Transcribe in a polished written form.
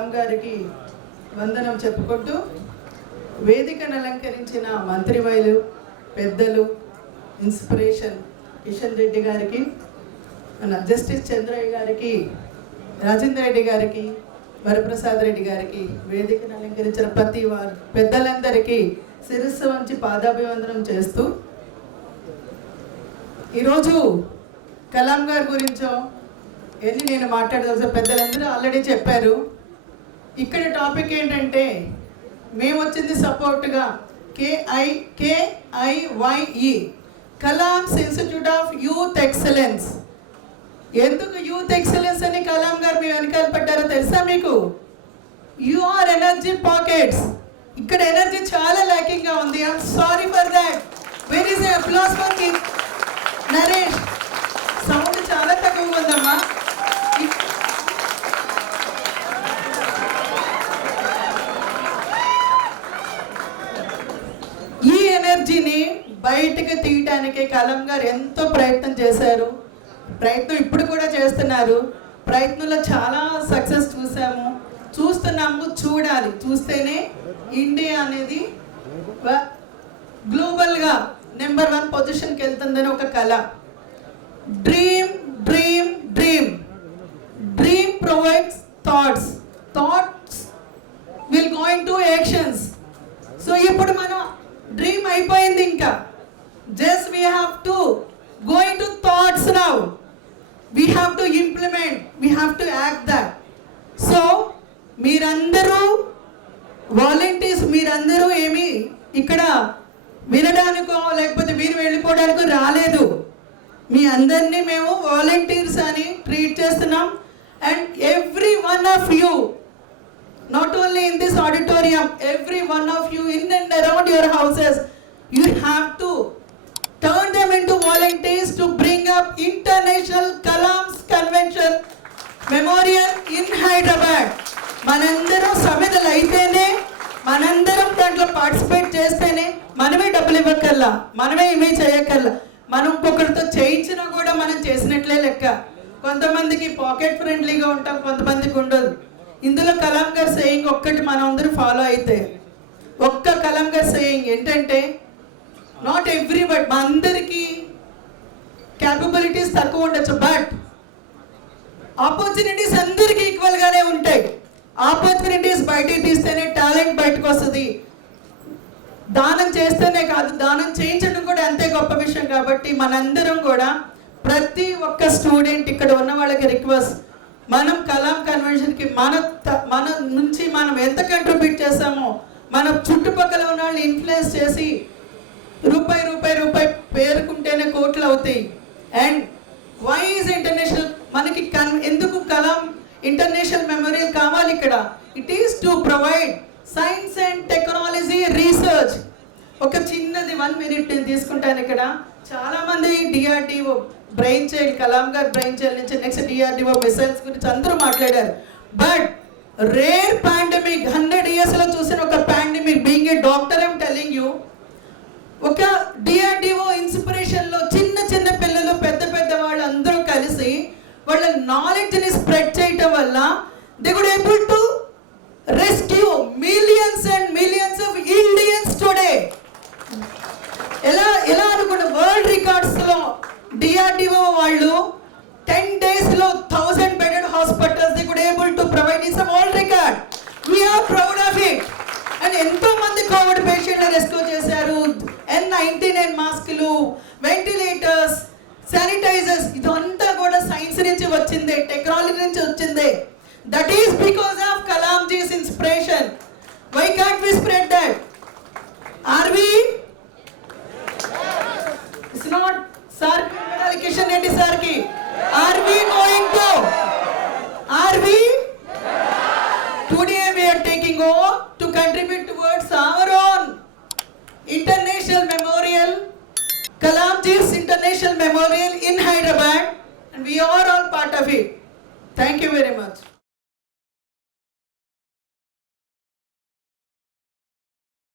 గారికి వందనం చెప్పుకుంటూ వేదికను అలంకరించిన మంత్రివర్యులు పెద్దలు ఇన్స్పిరేషన్ కిషన్ రెడ్డి గారికి, మన జస్టిస్ చంద్రయ్య గారికి, రాజేంద్ర రెడ్డి గారికి, వరప్రసాద్ రెడ్డి గారికి, వేదికను అలంకరించిన ప్రతి వారు పెద్దలందరికీ శిరస్సు వంచి పాదాభివందనం చేస్తూ, ఈరోజు కలాం గారి గురించో ఎన్ని నేను మాట్లాడదాం, పెద్దలందరూ ఆల్రెడీ చెప్పారు. ఇక్కడ టాపిక్ ఏంటంటే మేము వచ్చింది సపోర్ట్గా KIYE Kalam's institute of youth excellence. ఎందుకు యూత్ ఎక్సలెన్స్ అని కలాం గారు మీ వెనకాల పడ్డారో తెలుసా మీకు? You are energy pockets. ఇక్కడ ఎనర్జీ చాలా ల్యాకింగ్గా ఉంది. I'm sorry for that. Where is a applause for Naresh. Sound చాలా తక్కువగా ఉందమ్మా. ఈ ఎనర్జీని బయటకు తీయటానికి కలాం గారు ఎంతో ప్రయత్నం చేశారు. ప్రయత్నం ఇప్పుడు కూడా చేస్తున్నారు. ప్రయత్నంలో చాలా సక్సెస్ చూస్తున్నాము. చూడాలి, చూస్తేనే ఇండియా అనేది గ్లోబల్గా నెంబర్ 1 పొజిషన్కి వెళ్తుందని ఒక కళ. Dream dream dream dream provides thoughts, thoughts will go in to actions. So ఇప్పుడు మనం డ్రీమ్ అయిపోయింది, ఇంకా just we have to go into thoughts now. We have to implement, we have to act that. So మీరందరూ volunteers, మీరందరూ ఏమి ఇక్కడ వినడానికో లేకపోతే మీరు వెళ్ళిపోవడానికో రాలేదు. మీ అందరినీ మేము వాలంటీర్స్ అని ట్రీట్ చేస్తున్నాం. And every one of you, not only in this auditorium, every one of you in and around your houses, you have to turn them into volunteers to bring up International Kalam's Convention Memorial in Hyderabad. మనందరం సమిధలు అయితేనే, మనందరం దాంట్లో participate చేస్తేనే, మనమే డబ్బులు ఇవ్వకల్లా, మనమే ఏమీ చేయకల్లా, మనం ఇంకొకరితో చేయించినా కూడా మనం చేసినట్లే లెక్క. కొంతమందికి పాకెట్ ఫ్రెండ్లీగా ఉంటాం, కొంతమందికి ఉండదు. ఇందులో కలాం గారు సేయింగ్ ఒక్కటి మనం అందరూ ఫాలో అయితే, ఒక్క కలాం గారు సేయింగ్ ఏంటంటే, నాట్ ఎవ్రీబడి, మా అందరికీ క్యాపబిలిటీస్ తక్కువ ఉండొచ్చు, బట్ ఆపర్చునిటీస్ అందరికీ ఈక్వల్గానే ఉంటాయి. ఆపర్చునిటీస్ బయటికి తీస్తేనే టాలెంట్ బయటకు వస్తుంది. దానం చేస్తేనే కాదు, దానం చేయించడం కూడా అంతే గొప్ప విషయం. కాబట్టి మనందరం కూడా, ప్రతి ఒక్క స్టూడెంట్, ఇక్కడ ఉన్న వాళ్ళకి రిక్వెస్ట్, మనం కలాం కన్వెన్షన్కి మన నుంచి మనం ఎంత కంట్రిబ్యూట్ చేస్తామో, మన చుట్టుపక్కల ఉన్న వాళ్ళని ఇన్ఫ్లుయెన్స్ చేసి రూపాయి రూపాయి రూపాయి పేరుకుంటేనే కోట్లు అవుతాయి. అండ్ వై ఈజ్ ఇంటర్నేషనల్, మనకి ఎందుకు కలాం ఇంటర్నేషనల్ మెమోరియల్ కావాలి ఇక్కడ? It is to provide science and technology research. ఒక చిన్నది 1 minute నేను తీసుకుంటాను. ఇక్కడ చాలామంది DRDO బ్రెయిన్ చైల్డ్, కలాం గారు బ్రెయిన్ చైల్డ్ నుంచి నెక్స్ట్ DRDO మిసైల్స్ గురించి అందరూ మాట్లాడారు. బట్ రేర్ పాండమిక్, 100 yearsలో చూసిన ఒక pandemic, being a doctor I'm telling you, ఒక DRDO ఇన్స్పిరేషన్లో చిన్న చిన్న పిల్లలు, పెద్ద పెద్ద వాళ్ళు అందరూ కలిసి వాళ్ళ నాలెడ్జ్ని స్ప్రెడ్ చేయటం వల్ల they could able to rescue millions and millions of Indians today. ఎలా అనుకున్న వరల్డ్ రికార్డ్స్లో DRDO వాళ్ళు 10 daysలో 1000 bedded hospitals they could able to provide. is a world record. We are proud of it. And ఎంతో మంది Covid పేషెంట్లు rescue చేశారు. N99 మాస్కులు, ventilators, sanitizers, ఇదంతా కూడా సైన్స్ నుంచి వచ్చిందే, టెక్నాలజీ నుంచి వచ్చిందే. That is because of Kalamji's inspiration. Why can't we spread that? Are we? It's not sir Kishan Reddy sir కి. Are we going to? Are we? Today we are taking over to contribute towards our own International Memorial, Kalamji's International Memorial in Hyderabad, and we are all part of it. Thank you very much.